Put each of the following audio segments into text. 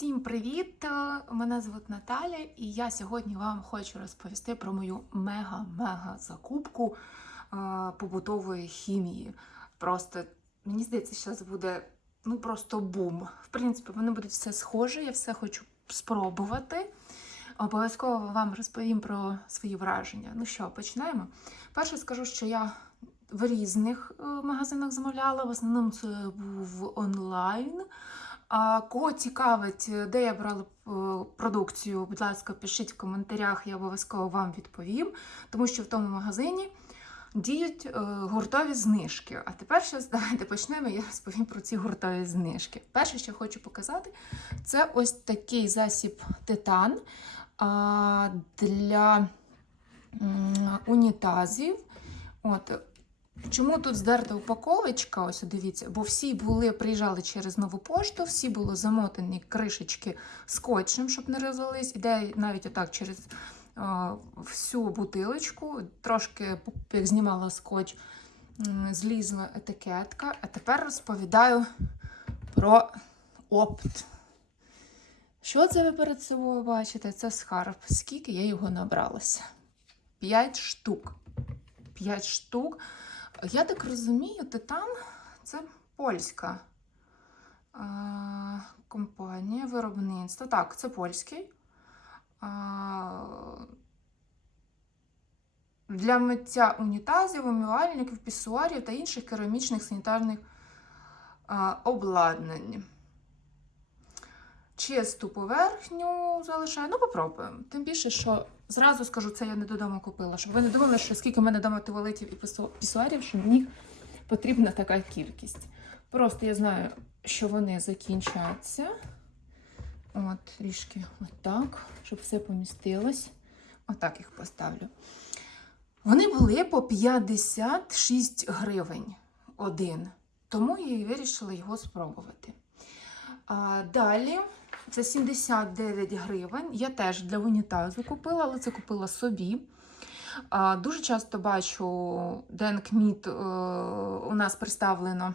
Всім привіт! Мене звуть Наталя, і я сьогодні вам хочу розповісти про мою мега-мега закупку е, побутової хімії. Просто мені здається, зараз буде ну просто бум. В принципі, вони будуть все схоже, я все хочу спробувати. Обов'язково вам розповім про свої враження. Ну що, починаємо? Перше скажу, що я в різних е, магазинах замовляла. В основному це був онлайн. А кого цікавить, де я брала е, продукцію, будь ласка, пишіть в коментарях, я обов'язково вам відповім, тому що в тому магазині діють е, гуртові знижки. А тепер щас давайте почнемо, я розповім про ці гуртові знижки. Перше, що хочу показати, це ось такий засіб титан для унітазів. От, Чому тут здерта упаковочка? Ось дивіться, бо всі були, приїжджали через нову пошту, всі були замотані кришечки скотчем, щоб не розвались. Іде навіть отак через а, всю бутилочку. Трошки, як знімала скотч, злізла етикетка. А тепер розповідаю про опт. Що це ви перед собою бачите? Це скарб. Скільки я його набралася? 5 штук. 5 штук. Я так розумію, Титан це польська компанія, виробництво. Так, це польський. Для миття унітазів, умивальників, пісуарів та інших керамічних санітарних обладнань. Чисту поверхню залишаю. Ну, попробуємо. Тим більше, що зразу скажу, це я не додому купила, щоб ви не думали, що скільки в мене вдома туалетів і пісуарів, що мені потрібна така кількість. Просто я знаю, що вони закінчаться. От, трішки отак, щоб все помістилось. Отак їх поставлю. Вони були по 56 гривень один. Тому я і вирішила його спробувати. А, далі це 79 гривень. Я теж для унітазу купила, але це купила собі. Дуже часто бачу Денкміт е, у нас представлено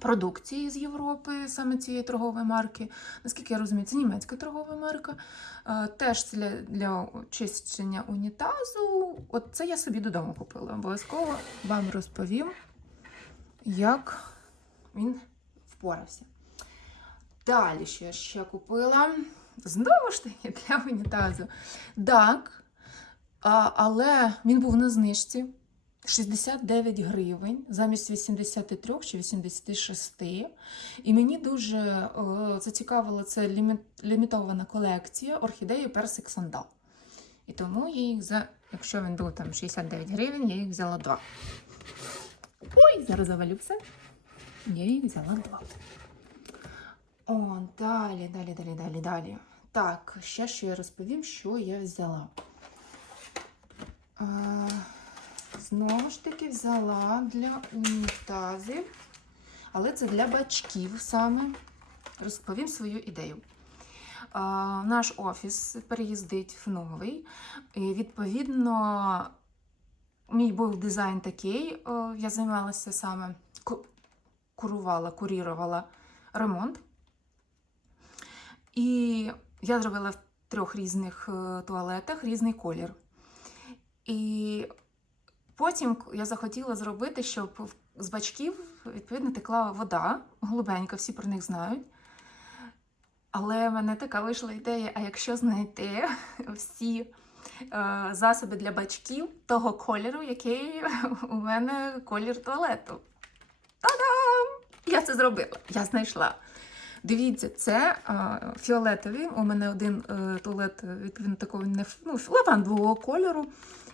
продукції з Європи, саме цієї торгової марки. Наскільки я розумію, це німецька торгова марка. Е, теж для, для очищення унітазу. От це я собі додому купила. Обов'язково вам розповім, як він впорався. Далі що я ще купила. Знову ж таки для унітазу. Так, а, але він був на знижці 69 гривень замість 83 чи 86. І мені дуже е, зацікавила це ліміт, лімітована колекція орхідеї персик сандал. І тому я їх за, якщо він був там 69 гривень, я їх взяла два. Ой, зараз завалю все. Я їх взяла два. О, далі, далі, далі, далі, далі. Так, ще що я розповім, що я взяла. А, знову ж таки, взяла для унітазів, але це для бачків саме. Розповім свою ідею. А, наш офіс переїздить в новий. І, відповідно, мій був дизайн такий. о, Я займалася саме, курувала, курірувала ремонт. І я зробила в трьох різних е, туалетах різний колір. І потім я захотіла зробити, щоб з бачків відповідно текла вода голубенька, всі про них знають. Але в мене така вийшла ідея: а якщо знайти всі е, засоби для бачків того кольору, який у мене колір туалету. Та-дам! Я це зробила, я знайшла. Дивіться, це а, фіолетові. У мене один е, туалет відповідно такого не ну, лавандового кольору.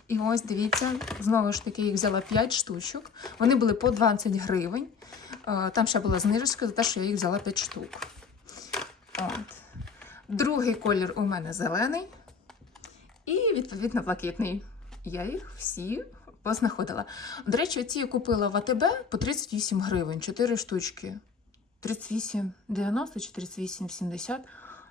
І ось дивіться, знову ж таки, їх взяла 5 штучок. Вони були по 20 гривень. Е, там ще була знижечка за те, що я їх взяла 5 штук. От. Другий колір у мене зелений. І, відповідно, блакитний. Я їх всі познаходила. До речі, ці я купила в АТБ по 38 гривень, 4 штучки. 38,90 чи 38,70.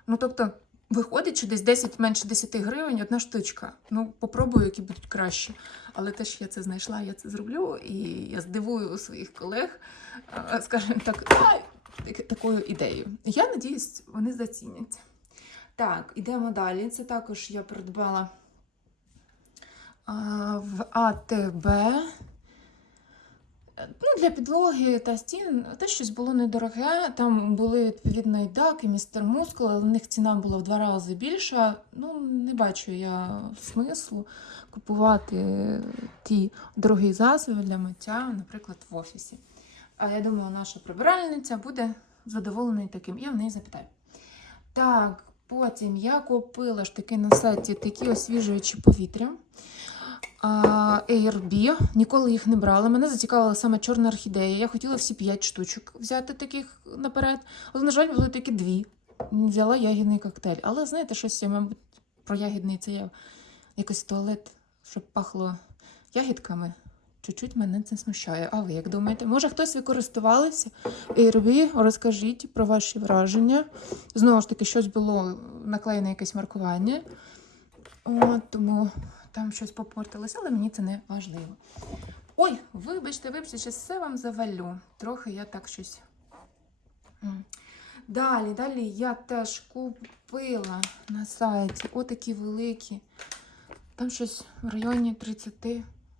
Ну, тобто, виходить, що десь 10 менше 10 гривень одна штучка. Ну, попробую, які будуть кращі. Але те, що я це знайшла, я це зроблю, і я здивую своїх колег, скажімо так, такою ідеєю. Я надіюсь, вони зацінять. Так, ідемо далі. Це також я придбала в АТБ. Ну, для підлоги та стін те щось було недороге. Там були відповідно і дак, і містер Мускул, але в них ціна була в два рази більша. Ну, не бачу я смислу купувати ті дорогі засоби для миття, наприклад, в офісі. А я думаю, наша прибиральниця буде задоволена таким. Я в неї запитаю. Так, потім я купила ж таки на сайті такі освіжуючі повітря. А, ARB. Ніколи їх не брала. Мене зацікавила саме чорна орхідея. Я хотіла всі 5 штучок взяти таких наперед. Але, на жаль, були тільки дві. Взяла ягідний коктейль. Але знаєте, щось я, мабуть, про ягідний це я якось туалет, щоб пахло ягідками. Чуть-чуть мене це смущає. А ви як думаєте? Може хтось ви користувалися? ARB, розкажіть про ваші враження. Знову ж таки, щось було наклеєне якесь маркування. От, тому там щось попортилось, але мені це не важливо. Ой, вибачте, вибачте, ще все вам завалю. Трохи я так щось. Далі, далі я теж купила на сайті отакі великі. Там щось в районі 30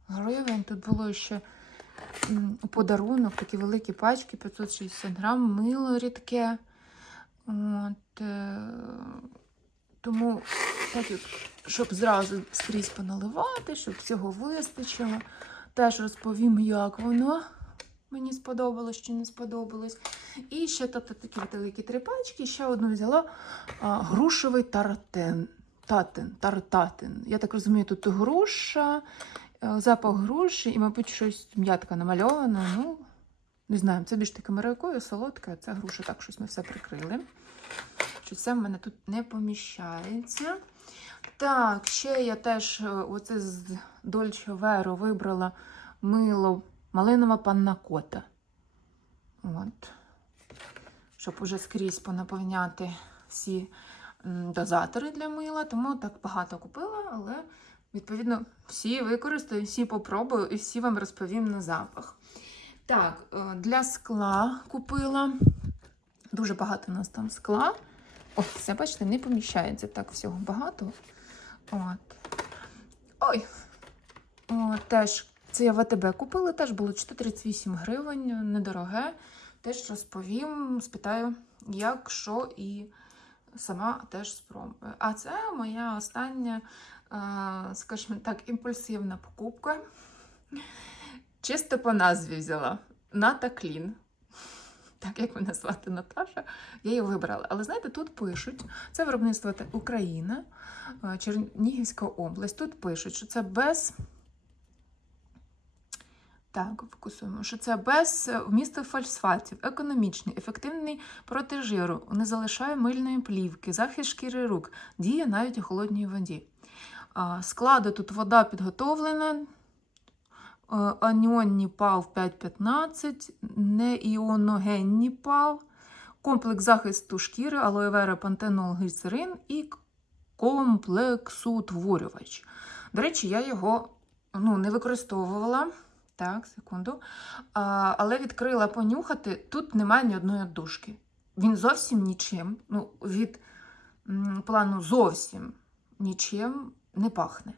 гривень. Тут було ще подарунок, такі великі пачки, 560 грам, мило рідке. От, е, тому так, щоб зразу скрізь поналивати, щоб всього вистачило. Теж розповім, як воно. Мені сподобалось чи не сподобалось. І ще тут такі великі три пачки. Ще одну взяла а, грушевий тартен. Татин, тартатин. Я так розумію, тут груша, е, запах груші і, мабуть, щось м'ятка намальована. Ну, не знаю, це більш таке маракою, солодке, а це груша. Так, щось ми все прикрили. Що це в мене тут не поміщається. Так, ще я теж е, оце з Dolce Vero вибрала мило малинова панна кота. От. Щоб уже скрізь понаповняти всі дозатори для мила. Тому так багато купила, але відповідно всі використаю, всі попробую і всі вам розповім на запах. Так, е, для скла купила. Дуже багато у нас там скла. О, все, бачите, не поміщається так всього багато. От. Ой. О, теж це я в АТБ купила, теж було 438 гривень, недороге. Теж розповім, спитаю, як, що, і сама теж спробую. А це моя остання, е, скажімо так, імпульсивна покупка. Чисто по назві взяла. Ната Клін. Так як мене звати Наташа, я її вибрала. Але знаєте, тут пишуть, це виробництво Україна, е, Чернігівська область. Тут пишуть, що це без. Так, фокусуємо, що це без е, вмісту фальсфатів, економічний, ефективний проти жиру, не залишає мильної плівки, захист шкіри рук, діє навіть у холодній воді. Складу тут вода підготовлена, аніонні пав 5,15, неіоногенні пав, комплекс захисту шкіри, алоевера, пантенол, гліцерин і комплексутворювач. До речі, я його ну, не використовувала. Так, секунду. А, але відкрила понюхати. Тут немає ні одної дужки. Він зовсім нічим, ну, від м, плану зовсім нічим не пахне.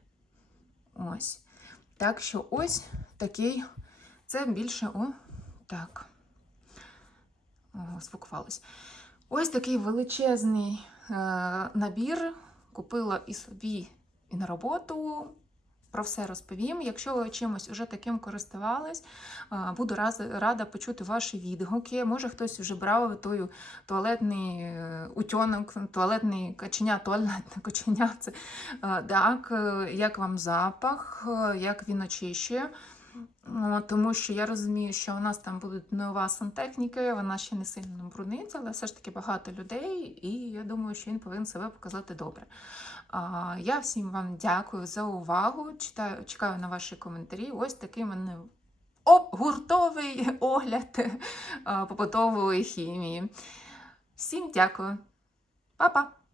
Ось. Так що ось такий. Це більше о, так. О, спокувалась. Ось такий величезний е, набір. Купила і собі, і на роботу. Про все розповім. Якщо ви чимось уже таким користувались, буду рада почути ваші відгуки. Може, хтось вже брав той туалетний е, утьонок, туалетний каченя, туалетне каченя. Це, е, так, е, як вам запах, як він очищує. Тому що я розумію, що у нас там буде нова сантехніка, вона ще не сильно брудниться, але все ж таки багато людей, і я думаю, що він повинен себе показати добре. Я всім вам дякую за увагу. Читаю, чекаю на ваші коментарі. Ось такий мене гуртовий огляд побутової хімії. Всім дякую. Па-па!